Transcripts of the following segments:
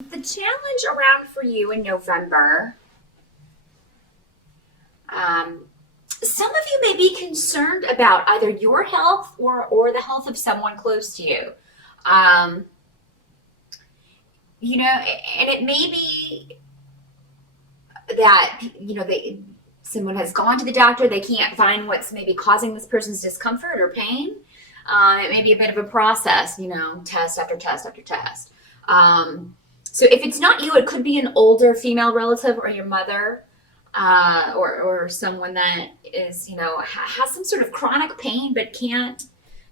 The challenge around for you in November, um, some of you may be concerned about either your health or the health of someone close to you. Um, and it may be that someone has gone to the doctor, they can't find what's maybe causing this person's discomfort or pain. It may be a bit of a process, test after test after test. So if it's not you, it could be an older female relative or your mother, or someone that is, has some sort of chronic pain but can't,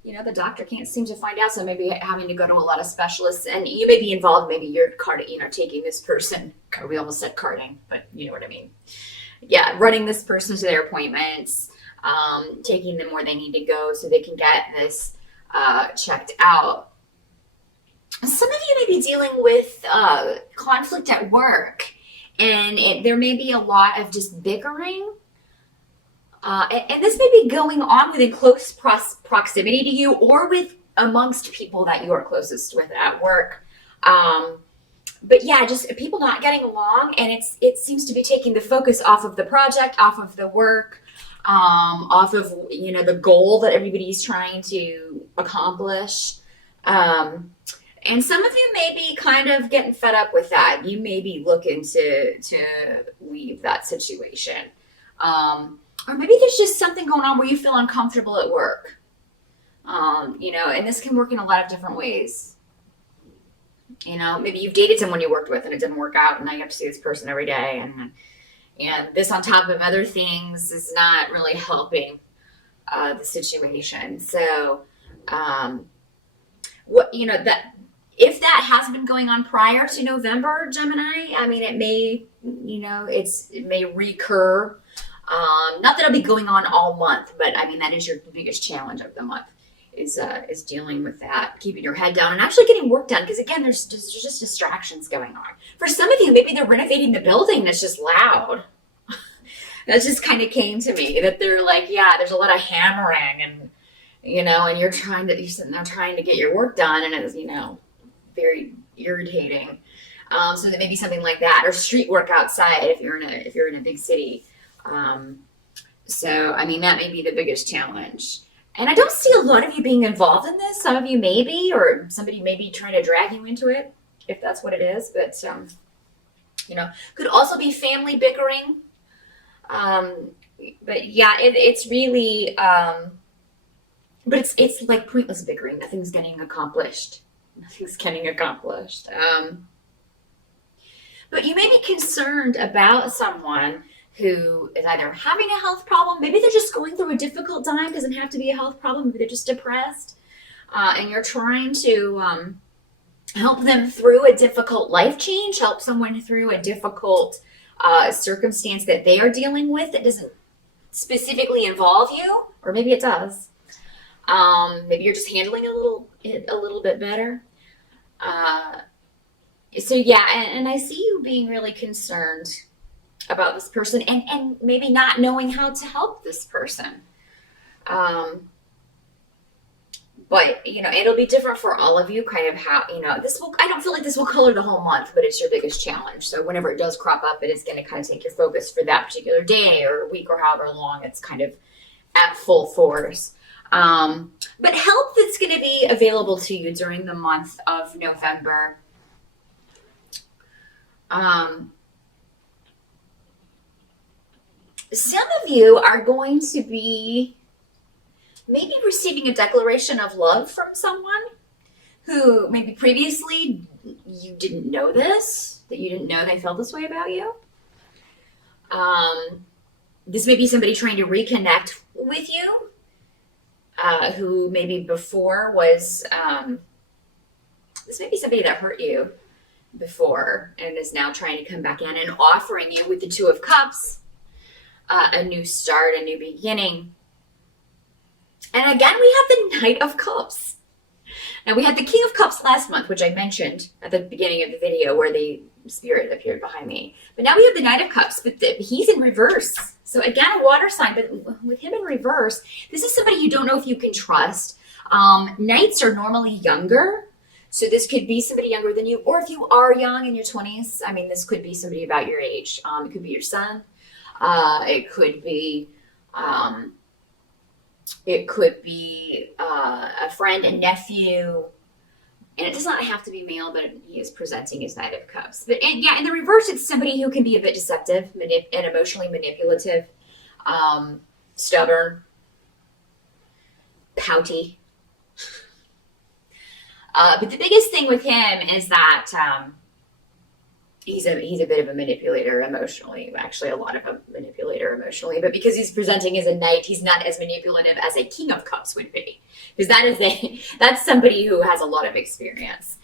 the doctor can't seem to find out. So maybe having to go to a lot of specialists, and you may be involved. Maybe you're taking this person. We almost said carting, but you know what I mean. Yeah, running this person to their appointments, taking them where they need to go so they can get this checked out. Some of you may be dealing with conflict at work, and there may be a lot of just bickering. And this may be going on within close proximity to you or with amongst people that you are closest with at work. But yeah, just people not getting along, and it seems to be taking the focus off of the project, off of the work, off of the goal that everybody's trying to accomplish. And some of you may be kind of getting fed up with that. You may be looking to leave that situation. Or maybe there's just something going on where you feel uncomfortable at work. And this can work in a lot of different ways. Maybe you've dated someone you worked with and it didn't work out, and now you have to see this person every day. And this on top of other things is not really helping the situation. So, that if that has been going on prior to November, Gemini, I mean, it may recur. Not that it'll be going on all month, but I mean, that is your biggest challenge of the month is dealing with that, keeping your head down and actually getting work done. Because again, there's just distractions going on. For some of you, maybe they're renovating the building that's just loud. That just kind of came to me, that they're like, yeah, there's a lot of hammering and you're sitting there trying to get your work done, and it's, very irritating. So there may be something like that, or street work outside if you're in a big city. So I mean, that may be the biggest challenge. And I don't see a lot of you being involved in this. Some of you maybe, or somebody may be trying to drag you into it, if that's what it is. But could also be family bickering. But yeah, it's really, but it's like pointless bickering. Nothing's getting accomplished. But you may be concerned about someone who is either having a health problem. Maybe they're just going through a difficult time. It doesn't have to be a health problem. Maybe they're just depressed. And you're trying to help them through a difficult life change, help someone through a difficult circumstance that they are dealing with that doesn't specifically involve you, or maybe it does. Maybe you're just handling it a little bit better. So yeah, and I see you being really concerned about this person and maybe not knowing how to help this person. But it'll be different for all of you, kind of how, I don't feel like this will color the whole month, but it's your biggest challenge. So whenever it does crop up, it is going to kind of take your focus for that particular day or week or however long it's kind of at full force. But help that's going to be available to you during the month of November. Some of you are going to be maybe receiving a declaration of love from someone who maybe previously you didn't know this, that you didn't know they felt this way about you. This may be somebody trying to reconnect with you, who maybe before was, this may be somebody that hurt you before and is now trying to come back in and offering you with the Two of Cups, a new start, a new beginning. And again, we have the Knight of Cups. Now, we had the King of Cups last month, which I mentioned at the beginning of the video where the spirit appeared behind me. But now we have the Knight of Cups, but he's in reverse. So again, a water sign, but with him in reverse, this is somebody you don't know if you can trust. Knights are normally younger. So this could be somebody younger than you, or if you are young in your 20s, I mean, this could be somebody about your age. It could be your son. It could be a friend, a nephew, and it does not have to be male, but he is presenting his Knight of Cups. But in the reverse, it's somebody who can be a bit deceptive and emotionally manipulative, stubborn, pouty. But the biggest thing with him is that he's a bit of a manipulator emotionally. Actually, a lot of a manipulator emotionally. But because he's presenting as a knight, he's not as manipulative as a King of Cups would be. Because that's somebody who has a lot of experience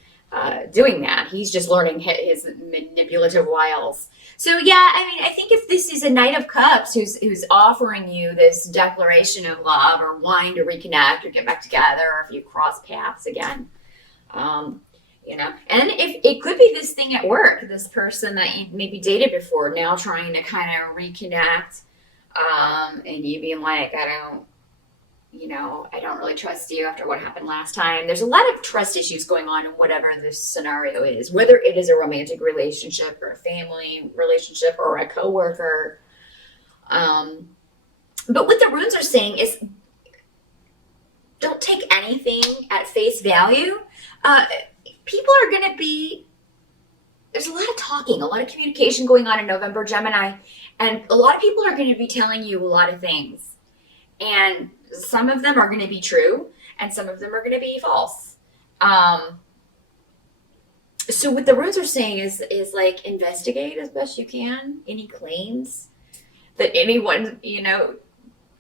doing that. He's just learning his manipulative wiles. So yeah, I mean, I think if this is a Knight of Cups who's offering you this declaration of love or wanting to reconnect or get back together, or if you cross paths again, and if it could be this thing at work, this person that you maybe dated before, now trying to kind of reconnect, and you being like, I don't really trust you after what happened last time. There's a lot of trust issues going on in whatever this scenario is, whether it is a romantic relationship or a family relationship or a coworker. But what the runes are saying is, don't take anything at face value. People are going to be, there's a lot of talking, a lot of communication going on in November, Gemini, and a lot of people are going to be telling you a lot of things. And some of them are going to be true, and some of them are going to be false. So what the runes are saying is like, investigate as best you can any claims that anyone,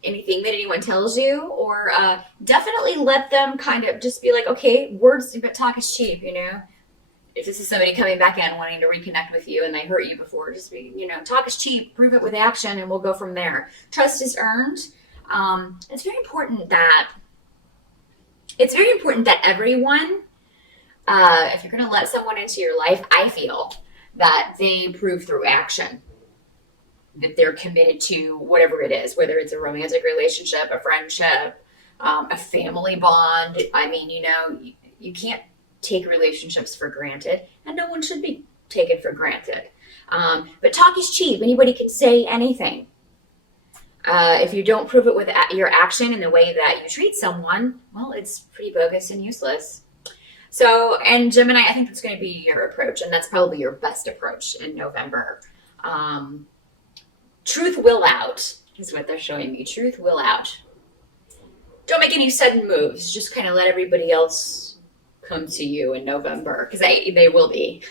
anything that anyone tells you, or definitely let them kind of just be like, okay, words, but talk is cheap, If this is somebody coming back in wanting to reconnect with you and they hurt you before, just be, talk is cheap, prove it with action, and we'll go from there. Trust is earned. It's very important that everyone, if you're going to let someone into your life, I feel that they prove through action that they're committed to whatever it is, whether it's a romantic relationship, a friendship, a family bond. I mean, you can't take relationships for granted, and no one should be taken for granted. But talk is cheap. Anybody can say anything. If you don't prove it with your action and the way that you treat someone, well, it's pretty bogus and useless. So, and Gemini, I think that's going to be your approach, and that's probably your best approach in November. Truth will out is what they're showing me. Truth will out. Don't make any sudden moves. Just kind of let everybody else come to you in November, because they will be.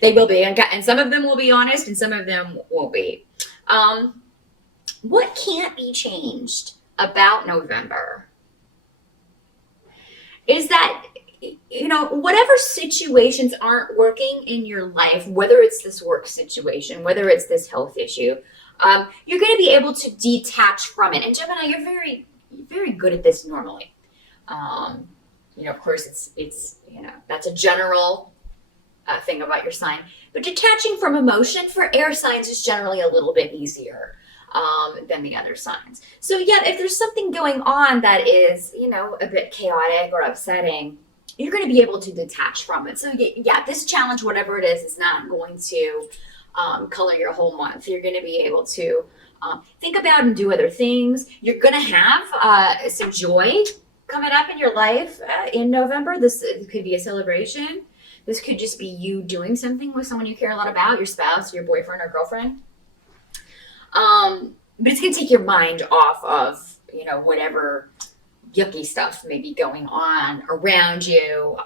They will be. And some of them will be honest, and some of them won't be. What can't be changed about November is that, whatever situations aren't working in your life, whether it's this work situation, whether it's this health issue, you're going to be able to detach from it. And Gemini, you're very, very good at this normally. Of course, it's that's a general thing about your sign. But detaching from emotion for air signs is generally a little bit easier than the other signs. So yeah, if there's something going on that is, a bit chaotic or upsetting, you're going to be able to detach from it. So yeah, this challenge, whatever it is not going to color your whole month. You're going to be able to think about and do other things. You're going to have some joy coming up in your life in November. This could be a celebration. This could just be you doing something with someone you care a lot about, your spouse, your boyfriend or girlfriend. But it's going to take your mind off of, whatever yucky stuff may be going on around you.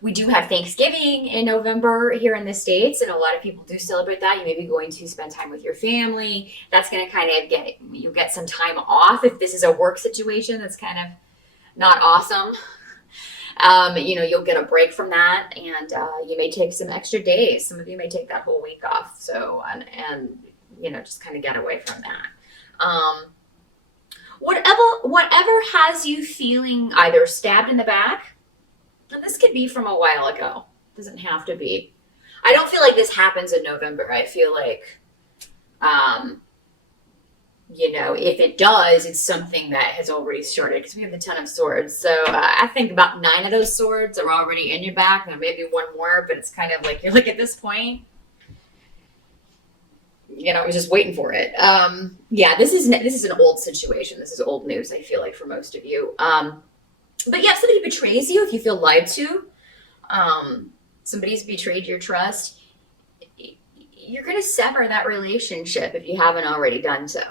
We do have Thanksgiving in November here in the States, and a lot of people do celebrate that. You may be going to spend time with your family. That's going to kind of you get some time off if this is a work situation that's kind of not awesome. You'll get a break from that, and you may take some extra days. Some of you may take that whole week off. So, and just kind of get away from that. Whatever has you feeling either stabbed in the back, and this could be from a while ago. It doesn't have to be. I don't feel like this happens in November. I feel like If it does, it's something that has already started because we have the Ten of Swords. So I think about 9 of those swords are already in your back. There may be one more, but it's kind of like you're like at this point, we're just waiting for it. Yeah, this is an old situation. This is old news. I feel like for most of you. But yeah, if somebody betrays you, if you feel lied to, somebody's betrayed your trust, you're going to sever that relationship if you haven't already done so.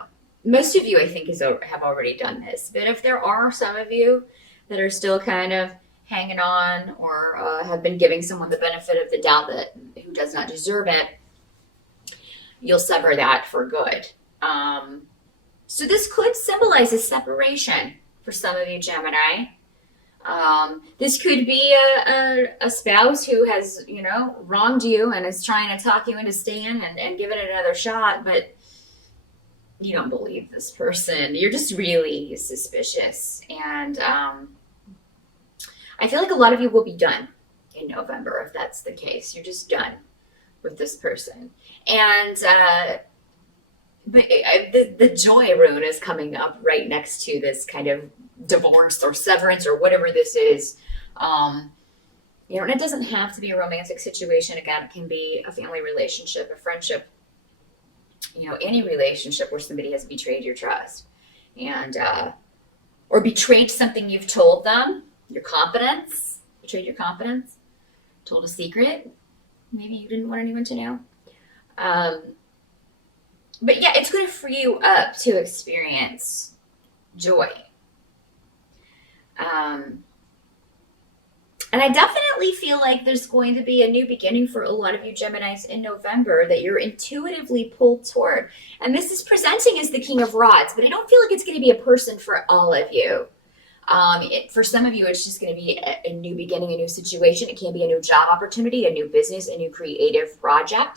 Most of you, I think, have already done this. But if there are some of you that are still kind of hanging on or have been giving someone the benefit of the doubt who does not deserve it, you'll sever that for good. So this could symbolize a separation for some of you, Gemini. This could be a spouse who has, wronged you and is trying to talk you into staying and giving it another shot, but you don't believe this person. You're just really suspicious. And I feel like a lot of you will be done in November if that's the case. You're just done with this person. And but the joy rune is coming up right next to this kind of divorce or severance or whatever this is. And it doesn't have to be a romantic situation. Again, it can be a family relationship, a friendship, any relationship where somebody has betrayed your trust and or betrayed something you've told them, your confidence, betrayed your confidence, told a secret maybe you didn't want anyone to know. But yeah, it's going to free you up to experience joy. And I definitely feel like there's going to be a new beginning for a lot of you Geminis in November that you're intuitively pulled toward. And this is presenting as the King of Rods, but I don't feel like it's going to be a person for all of you. For some of you, it's just going to be a new beginning, a new situation. It can be a new job opportunity, a new business, a new creative project.